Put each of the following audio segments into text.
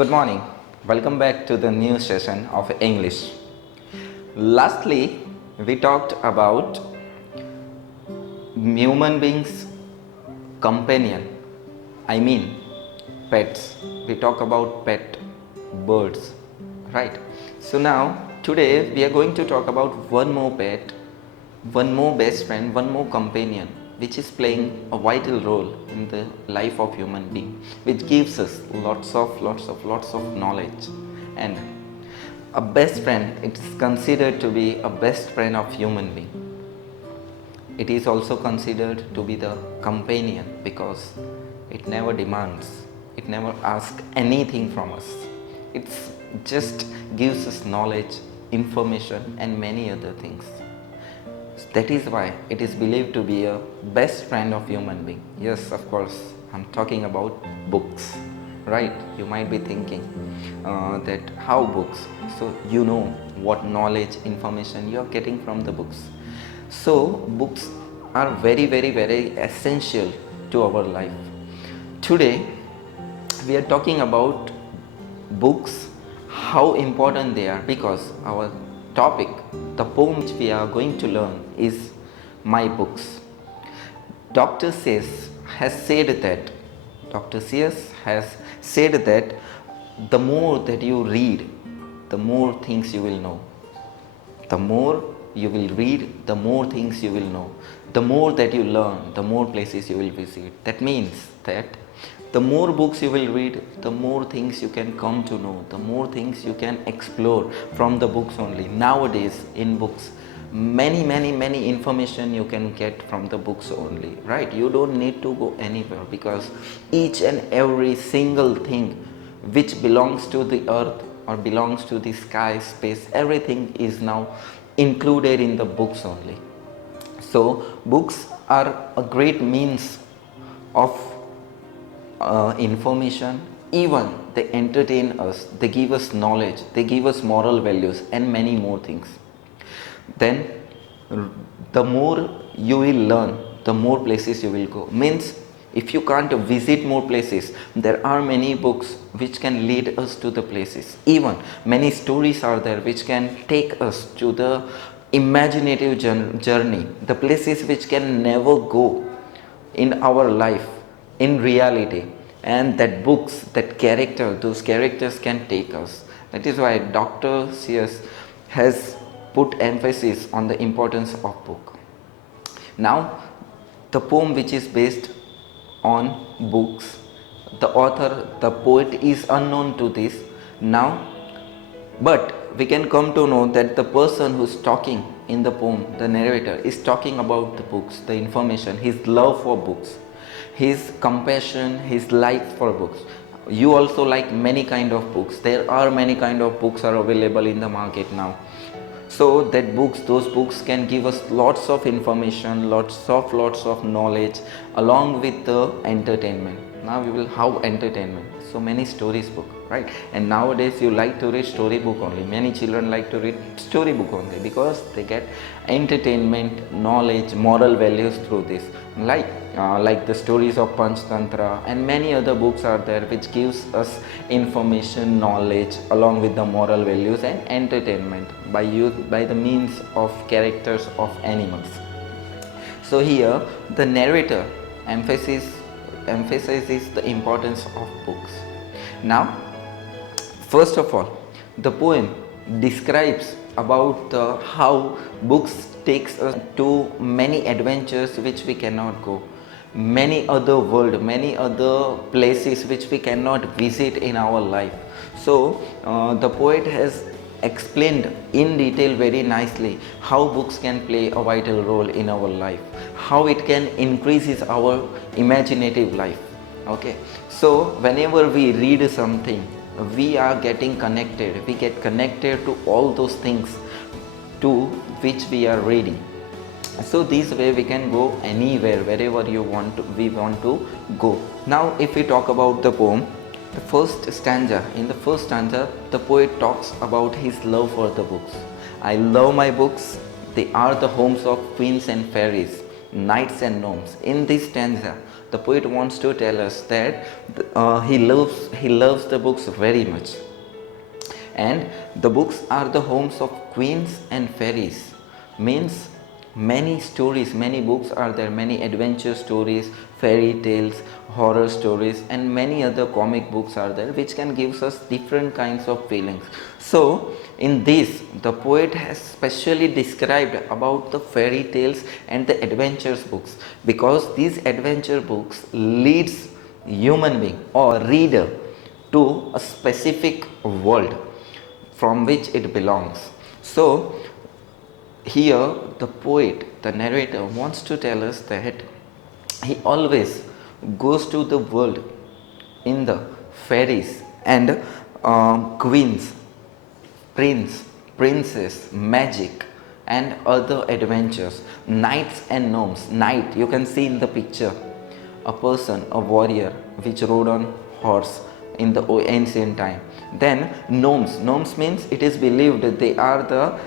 Good morning. Welcome back to the new session of English. Lastly, we talked about human beings' companion. I mean, pets. We talk about pet birds, right? So now, today we are going to talk about one more pet, one more best friend, one more companion, which is playing a vital role in the life of human being, which gives us lots of knowledge. And a best friend, it is considered to be a best friend of human being. It is also considered to be the companion because it never demands, it never asks anything from us. It just gives us knowledge, information, and many other things. That is why it is believed to be a best friend of human being. Yes, of course, I'm talking about books, right? You might be thinking that how books? So you know what knowledge, information you are getting from the books. So books are very essential to our life. Today we are talking about books, how important they are, because our topic, the poem which we are going to learn is My Books. Dr. C.S. has said that the more that you read, the more things you will know. The more you will read, the more things you will know. The more that you learn, the more places you will visit. That means that the more books you will read, the more things you can come to know, the more things you can explore from the books only. Nowadays, in books, many information you can get from the books only, right? You don't need to go anywhere because each and every single thing which belongs to the earth or belongs to the sky, space, everything is now included in the books only. So books are a great means of information. Even they entertain us, they give us knowledge, they give us moral values and many more things. Then the more you will learn, the more places you will go. Means if you can't visit more places, there are many books which can lead us to the places. Even many stories are there which can take us to the imaginative journey, the places which can never go in our life in reality, and that books, those characters can take us. That is why Dr. C.S. has put emphasis on the importance of book. Now the poem which is based on books, the author, the poet is unknown to this now, but we can come to know that the person who is talking in the poem, the narrator, is talking about the books, the information, his love for books, his compassion, his like for books. You also like many kind of books. There are many kind of books are available in the market now. So that those books can give us lots of information, lots of knowledge along with the entertainment. Now we will have entertainment. So many stories book, right? And nowadays you like to read story book only. Many children like to read story book only because they get entertainment, knowledge, moral values through this. Like the stories of Panchtantra and many other books are there which gives us information, knowledge along with the moral values and entertainment by the means of characters of animals. So here the narrator emphasizes the importance of books. Now, first of all, the poem describes about how books takes us to many adventures which we cannot go, many other world, many other places which we cannot visit in our life. So the poet has explained in detail very nicely how books can play a vital role in our life, how it can increases our imaginative life. Okay, so whenever we read something, we are getting connected, we get connected to all those things to which we are reading. So this way we can go anywhere, wherever we want to go. Now if we talk about the poem, in the first stanza the poet talks about his love for the books. I love my books, they are the homes of queens and fairies, knights and gnomes. In this stanza the poet wants to tell us that he loves the books very much, and the books are the homes of queens and fairies. Means many stories, many books are there, many adventure stories, fairy tales, horror stories, and many other comic books are there which can give us different kinds of feelings. So in this, the poet has specially described about the fairy tales and the adventures books, because these adventure books leads human being or reader to a specific world from which it belongs. So here the poet, the narrator, wants to tell us that he always goes to the world in the fairies and queens, prince, princess, magic, and other adventures, knights and gnomes. Knight, you can see in the picture, a person, a warrior which rode on horse in the ancient time. Then gnomes means it is believed that they are the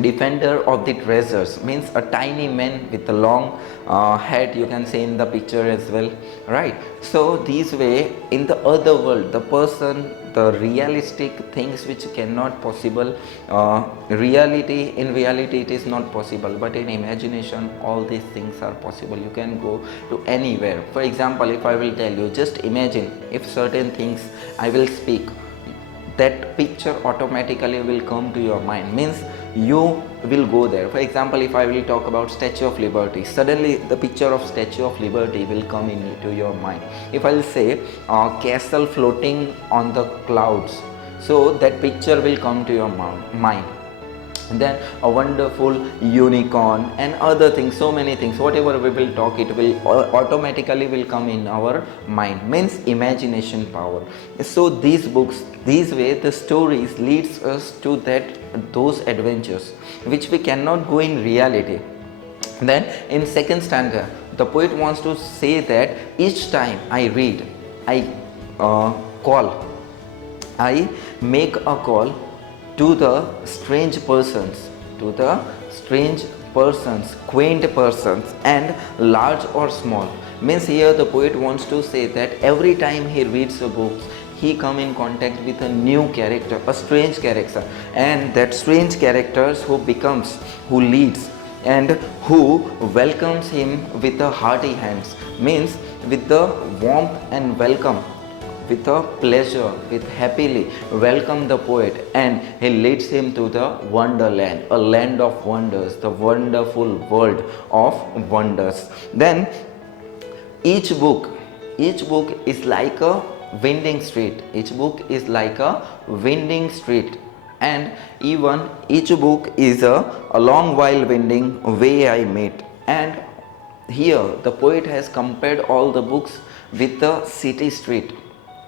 defender of the treasures, means a tiny man with a long head, you can see in the picture as well, right? So this way, in the other world, the person, the realistic things which cannot possible, in reality it is not possible, but in imagination all these things are possible. You can go to anywhere. For example, if I will tell you, just imagine if certain things I will speak, that picture automatically will come to your mind, means you will go there. For example, if I will talk about Statue of Liberty, suddenly the picture of Statue of Liberty will come into your mind. If I will say castle floating on the clouds, so that picture will come to your mind. Then a wonderful unicorn and other things, so many things, whatever we will talk, it will automatically will come in our mind, means imagination power. So these books, this way the stories leads us to those adventures which we cannot go in reality. Then in second stanza, the poet wants to say that each time I read, I make a call to the strange persons, quaint persons, and large or small. Means here the poet wants to say that every time he reads a book, he come in contact with a new character, a strange character, and that strange characters who leads and who welcomes him with a hearty hands, means with the warmth and welcome, with a pleasure, with happily welcome the poet, and he leads him to the wonderland, a land of wonders, the wonderful world of wonders. Then each book is like a winding street. And even each book is a long while winding way I meet. And here the poet has compared all the books with the city street,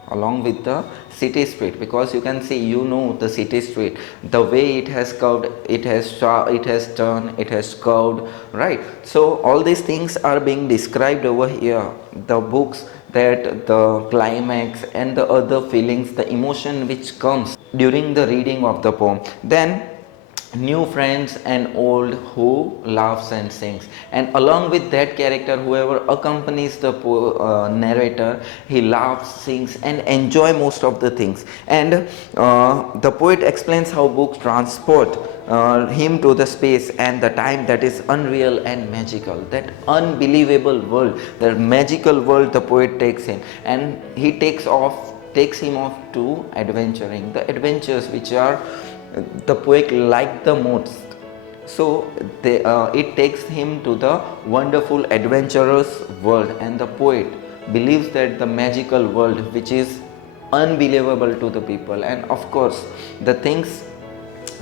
along with the city street, because you can see, the city street, the way it has curved, it has turned, it has curved, right? So all these things are being described over here, the books, that the climax and the other feelings, the emotion which comes during the reading of the poem. Then new friends and old who laughs and sings, and along with that character, whoever accompanies the narrator, he laughs, sings, and enjoy most of the things. And the poet explains how books transport him to the space and the time that is unreal and magical, that unbelievable world, that magical world the poet takes in, and he takes him off to adventuring, the adventures which are the poet liked the most. So it takes him to the wonderful adventurous world, and the poet believes that the magical world which is unbelievable to the people, and of course the things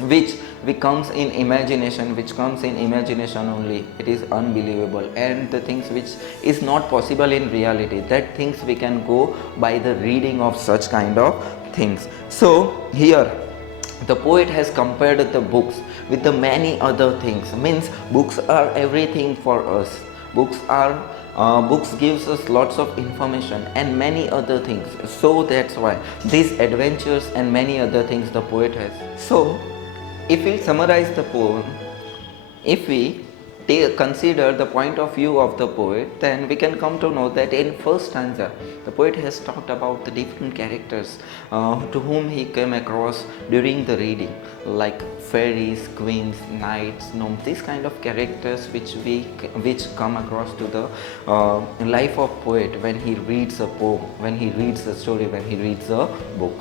which comes in imagination only, it is unbelievable, and the things which is not possible in reality, that things we can go by the reading of such kind of things. So here the poet has compared the books with the many other things, means books are everything for us. Books gives us lots of information and many other things. So that's why these adventures and many other things the poet has. So if we summarize the poem, if we consider the point of view of the poet, then we can come to know that in first stanza, the poet has talked about the different characters to whom he came across during the reading, like fairies, queens, knights, gnomes, these kind of characters which come across to the life of poet when he reads a poem, when he reads a story, when he reads a book.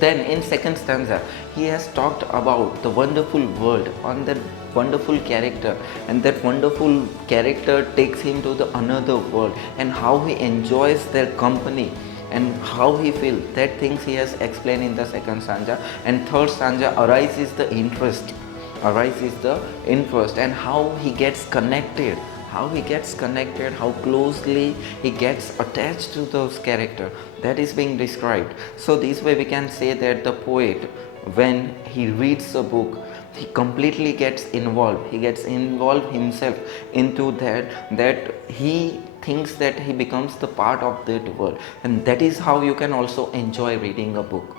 Then in second stanza, he has talked about the wonderful world on that wonderful character, and that wonderful character takes him to the another world, and how he enjoys their company and how he feels. That things he has explained in the second stanza. And third stanza arises the interest, and how he gets connected, how closely he gets attached to those characters, that is being described. So this way we can say that the poet, when he reads a book, he completely gets involved, himself into that he thinks that he becomes the part of that world. And that is how you can also enjoy reading a book.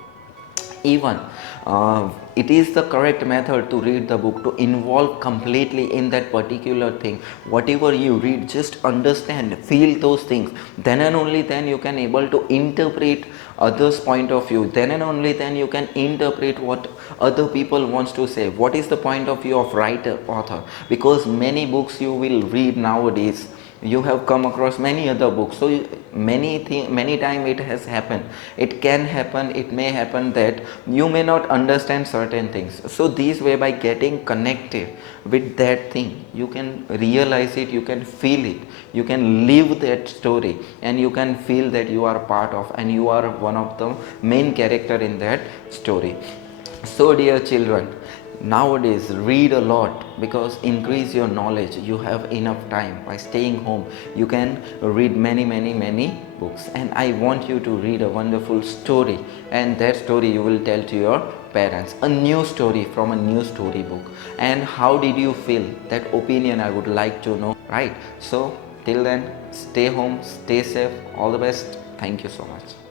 Even it is the correct method to read the book, to involve completely in that particular thing. Whatever you read, just understand, feel those things, then and only then you can able to interpret others point of view, then and only then you can interpret what other people wants to say, what is the point of view of writer, author. Because many books you will read nowadays, you have come across many other books, so many time it has happened, it can happen, it may happen that you may not understand certain things. So this way, by getting connected with that thing, you can realize it, you can feel it, you can live that story, and you can feel that you are part of, and you are one of the main character in that story. So dear children, nowadays read a lot, because increase your knowledge. You have enough time. By staying home, you can read many books, and I want you to read a wonderful story, and that story you will tell to your parents, a new story from a new story book. And how did you feel? That opinion I would like to know, right? So till then, stay home, stay safe, all the best. Thank you so much.